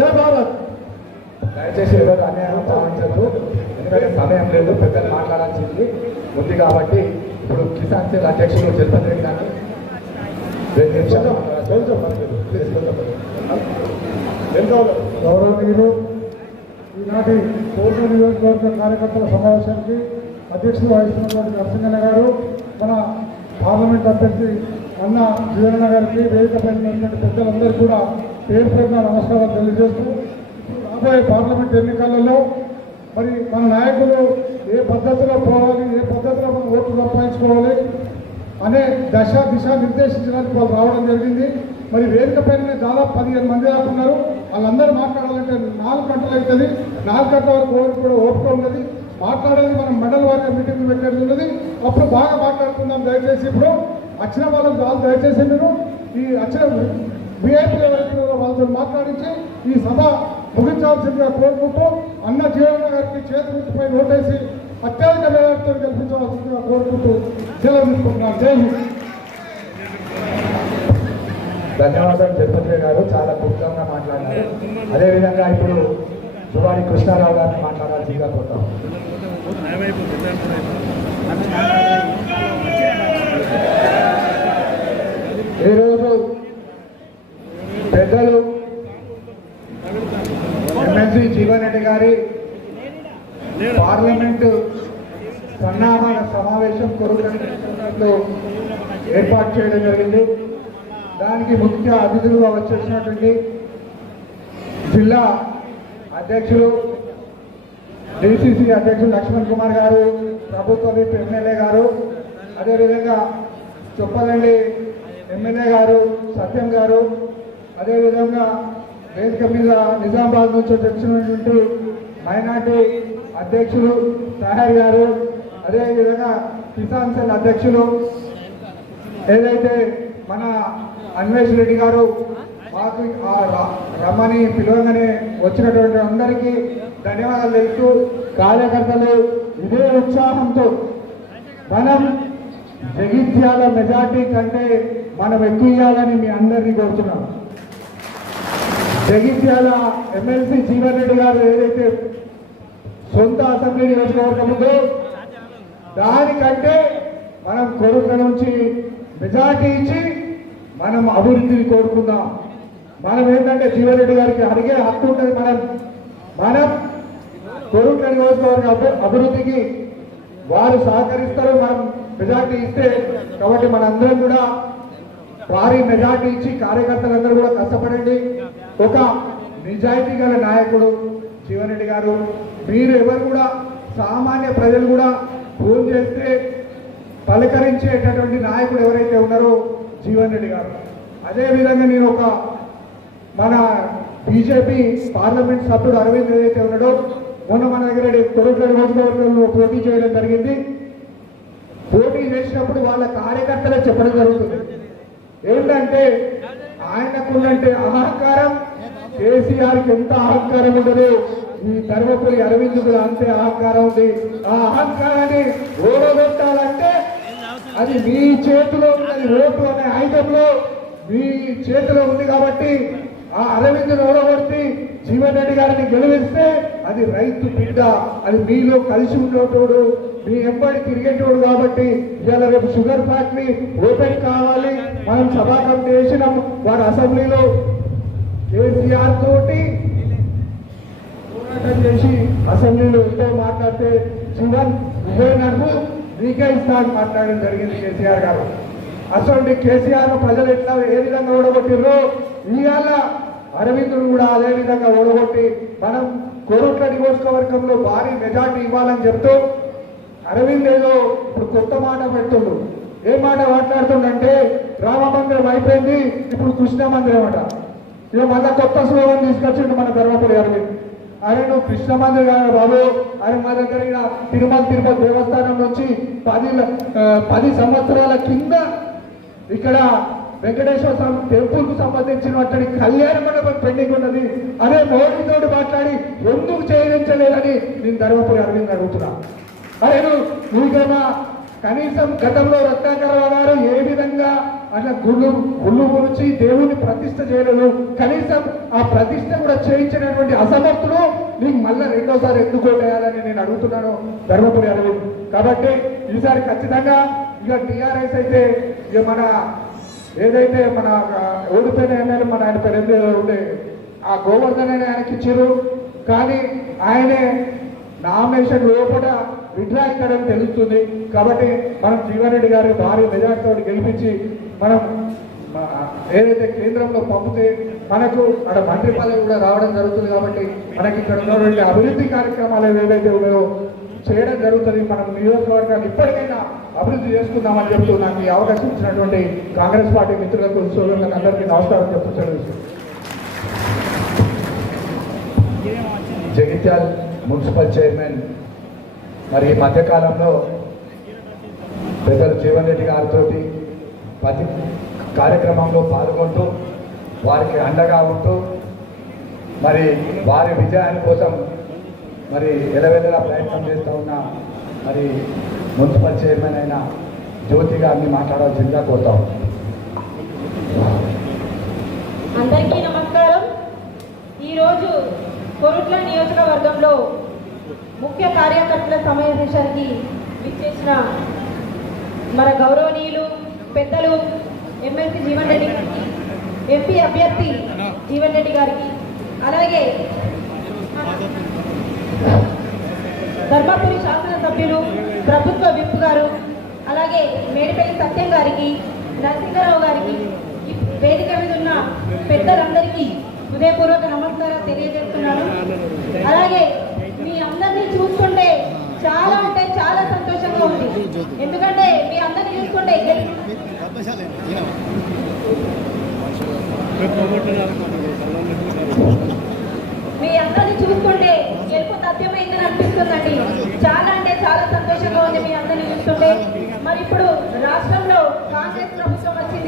జై భారత్. దయచేసి ఎవరు అన్యాయం భావించద్దు, ఎందుకంటే సమయం లేదు, పెద్దలు మాట్లాడాల్సింది ఉంది కాబట్టి ఇప్పుడు కిసాన్ సేల్ అధ్యక్షులు జగన్ రెడ్డి గారు గౌరవనీయులు ఈనాటి కోర్టు నియోజకవర్గ కార్యకర్తల సమావేశానికి అధ్యక్షులు వహిస్తున్నటువంటి నరసింహన్న గారు, మన పార్లమెంట్ అభ్యర్థి అన్న జీవనన్న గారికి, వేదికపై ఉన్నటువంటి పెద్దలందరూ కూడా పేరు పేరున నమస్కారాలు తెలియజేస్తూ, రాబోయే పార్లమెంట్ ఎన్నికలలో మరి మన నాయకులు ఏ పద్ధతిలో పోవాలి, ఏ పద్ధతిలో మనం ఓట్లు సంపాదించుకోవాలి అనే దిశ నిర్దేశించడానికి వాళ్ళు రావడం జరిగింది. మరి వేదిక పైన దాదాపు 15 మంది దాకా ఉన్నారు. వాళ్ళందరూ మాట్లాడాలంటే 4 గంటలు అవుతుంది. 4 గంటల వరకు ఓటు కూడా ఓపిక ఉన్నది. మాట్లాడేది మనం మండల వారి మీటింగ్ పెట్టేది ఉన్నది. అప్పుడు బాగా మాట్లాడుకుందాం. దయచేసి ఇప్పుడు వచ్చిన వాళ్ళకి వాళ్ళు దయచేసి మీరు ఈ వచ్చిన విఐపీ వాళ్ళతో మాట్లాడించి ఈ సభ ముగించాల్సిందిగా కోరుకుంటూ అన్న జీవన గారికి చేతి గుర్తుపై నోటేసి అత్యధిక మేరతో గెలిపించవలసిందిగా కోరుకుంటూ సెలవు తీసుకుంటున్నాను. జై హింద్. ధన్యవాదాలు జగన్ గారు, చాలా క్లుప్తంగా మాట్లాడారు. అదేవిధంగా ఇప్పుడు జువాడి కృష్ణారావు గారిని మాట్లాడాల్సిందిగా కోరుతాం. ఈరోజు పెద్దలు ఎమ్మెల్సీ జీవన్ రెడ్డి గారి పార్లమెంటు సన్నాహాల సమావేశం కొరకు ఏర్పాటు చేయడం జరిగింది. దానికి ముఖ్య అతిథులుగా వచ్చేసినటువంటి జిల్లా అధ్యక్షులు డిసిసి అధ్యక్షులు లక్ష్మణ్ కుమార్ గారు, ప్రభుత్వ విప్ ఎమ్మెల్యే గారు, అదేవిధంగా చొప్పదండి ఎమ్మెల్యే గారు సత్యం గారు, అదేవిధంగా వేదిక మీద నిజామాబాద్ నుంచి వచ్చినటువంటి మైనార్టీ అధ్యక్షులు సహార్ గారు, అదేవిధంగా కిసాన్ సెల్ అధ్యక్షులు ఏదైతే మన అన్వేష్ రెడ్డి గారు మాకు రమ్మని పిలవగానే వచ్చినటువంటి అందరికీ ధన్యవాదాలు తెలుస్తూ, కార్యకర్తలు ఇదే ఉత్సాహంతో మనం జగిత్యాల మెజార్టీ కంటే మనం ఎక్కువ ఇవ్వాలని మీ అందరినీ కోరుతున్నాం. జగిత్యాల ఎమ్మెల్సీ జీవన్ రెడ్డి గారు ఏదైతే సొంత అసెంబ్లీ నియోజకవర్గం ఉందో దానికంటే మనం కొడుకుల నుంచి మెజార్టీ ఇచ్చి మనం అభివృద్ధిని కోరుకుందాం. మనం ఏంటంటే జీవన్ రెడ్డి గారికి అడిగే హక్కు ఉంటుంది. మనం కొడుకుల నియోజకవర్గ అభివృద్ధికి వారు సహకరిస్తారు, మనం మెజార్టీ ఇస్తే. కాబట్టి మనందరం కూడా భారీ మెజార్టీ ఇచ్చి కార్యకర్తలందరూ కూడా కష్టపడండి. ఒక నిజాయితీ గల నాయకుడు జీవన్ రెడ్డి గారు. మీరు ఎవరు కూడా సామాన్య ప్రజలు కూడా ఫోన్ చేస్తే పలకరించేటటువంటి నాయకుడు ఎవరైతే ఉన్నారో జీవన్ రెడ్డి గారు. అదేవిధంగా నేను ఒక మన బీజేపీ పార్లమెంట్ సభ్యుడు అరవింద్ ఏదైతే ఉన్నాడో మొన్న మన దగ్గర కొడుకుల నియోజకవర్గంలో పోటీ చేయడం జరిగింది. పోటీ చేసినప్పుడు వాళ్ళ కార్యకర్తలే చెప్పడం జరుగుతుంది ఏంటంటే ఆయనకున్నంటే అహంకారం కేసీఆర్కి ఎంత అహంకారం ఉండదు, ఈ ధర్మపురి అరవింద్ కూడా అంతే అహంకారం ఉంది. ఆ అహంకారాన్ని ఓడగొట్టాలంటే అది మీ చేతిలో ఉన్నది. ఓటు అనే ఆయుధంలో మీ చేతిలో ఉంది కాబట్టి ఆ అరవింద్ను ఓడగొట్టి జీవన్ రెడ్డి గారిని గెలిపిస్తే అది రైతు బిడ్డ, అది మీలో కలిసి ఉండేటోడు, మీ ఎంబడి తిరిగేటోడు. కాబట్టి ఇవాళ రేపు షుగర్ ఫ్యాక్టరీ ఓపెన్ కావాలి. మనం సభా కమిటీ చేసినాం. వారి అసెంబ్లీలో కేసీఆర్ తోటి పోరాటం చేసి అసెంబ్లీలో ఎంతో మాట్లాడితే జీవన్ విజయనగర్ నీకే ఇస్తాను మాట్లాడడం జరిగింది కేసీఆర్ గారు. అసలు కేసీఆర్ ప్రజలు ఎట్లా ఏ విధంగా ఓడగొట్టిర్రో ఇవాళ అరవిందుడు కూడా అదే విధంగా ఓడగొట్టి మనం కోరుట్ల నియోజకవర్గంలో భారీ మెజార్టీ ఇవ్వాలని చెప్తూ అరవింద్ ఏదో ఇప్పుడు కొత్త మాట పెడుతుండు. ఏ మాట మాట్లాడుతుండంటే రామ మందిరం అయిపోయింది, ఇప్పుడు కృష్ణ మందిరం అట. ఇక మళ్ళా కొత్త స్లోగన్ తీసుకొచ్చిండు మన ధర్మపురి అరవింద్. అరే నువ్వు కృష్ణ మందిరం కాదు బాబు, అరే మా దగ్గర తిరుపతి దేవస్థానం నుంచి 10 సంవత్సరాల కింద ఇక్కడ వెంకటేశ్వర స్వామి టెంపుల్ కు సంబంధించినటువంటి కళ్యాణ మండపం పెండింగ్ ఉన్నది. అదే మోడీతోటి మాట్లాడి ఎందుకు చేయించలేదని నేను ధర్మపురి అరవింద్ అడుగుతున్నా. అరే నువ్వేమా కనీసం గతంలో రత్నాకరరావు గారు ఏ విధంగా అట్లా గుళ్ళు గురించి దేవుని ప్రతిష్ఠ చేయలేదు. కనీసం ఆ ప్రతిష్ఠ కూడా చేయించినటువంటి అసమర్థులు నీకు మళ్ళీ రెండోసారి ఎందుకు వేయాలని నేను అడుగుతున్నాను ధర్మపురి అరవింద్. కాబట్టి ఈసారి ఖచ్చితంగా ఇక టీఆర్ఎస్ అయితే ఇక మన ఏదైతే మన ఓడిపోయిన ఎమ్మెల్యే మన ఆయన పేరు ఉండే ఆ గోవర్ధన్ అని ఆయనకి ఇచ్చారు. కానీ ఆయనే నామినేషన్ లోపల విడ్రా ఇస్తాడని తెలుస్తుంది. కాబట్టి మనం జీవన్ రెడ్డి గారి భారీ మెజార్టీతో గెలిపించి మనం ఏదైతే కేంద్రంలో పంపితే మనకు అక్కడ మంత్రి పదవి కూడా రావడం జరుగుతుంది. కాబట్టి మనకి ఇక్కడ ఉన్నటువంటి అభివృద్ధి కార్యక్రమాలు ఏవైతే ఉన్నాయో చేయడం జరుగుతుంది. మనం నియోజకవర్గాన్ని ఇప్పటికైనా అభివృద్ధి చేసుకుందామని చెప్తూ నాకు ఈ అవకాశం ఇచ్చినటువంటి కాంగ్రెస్ పార్టీ మిత్రులకు సోదరులకు అందరికీ నమస్కారం చెప్తున్నాను. జగిత్యాల మున్సిపల్ చైర్మన్ మరి ఈ మధ్యకాలంలో పెద్దలు జీవన్ రెడ్డి గారితో ప్రతి కార్యక్రమంలో పాల్గొంటూ వారికి అండగా ఉంటూ మరి వారి విజయాని కోసం మరి ఎలవెల్లలా ప్రయత్నం చేస్తూ ఉన్న మరి మున్సిపల్ చైర్మన్ అయిన జ్యోతి గారిని మాట్లాడాల్సిందిగా కోరుతాం. అందరికీ నమస్కారం. ఈరోజు కొరుట్ల నియోజకవర్గంలో ముఖ్య కార్యకర్తల సమావేశానికి విచ్చేసిన మన గౌరవనీయులు పెద్దలు ఎమ్మెల్సీ జీవన్ రెడ్డి గారికి, ఎంపీ అభ్యర్థి జీవన్ రెడ్డి గారికి, అలాగే ధర్మపురి శాసనసభ్యులు ప్రభుత్వ విప్ గారు, అలాగే మేడిపల్లి సత్యం గారికి, నరసింహారావు గారికి, ఈ వేదిక మీద ఉన్న పెద్దలందరికీ హృదయపూర్వక నమస్కారం తెలియజేస్తున్నాను. అలాగే మీ అందరినీ చూస్తుంటే చాలా అంటే చాలా సంతోషంగా ఉంది. ఎందుకంటే మీ అందరినీ చూస్తుంటే మీ అందరినీ చూస్తుంటే గెలుపు తథ్యమైందని అనిపిస్తుందండి. చాలా అంటే చాలా సంతోషంగా ఉంది మీ అందరినీ చూస్తుంటే. మరి ఇప్పుడు రాష్ట్రంలో కాంగ్రెస్ ప్రభుత్వం వచ్చింది.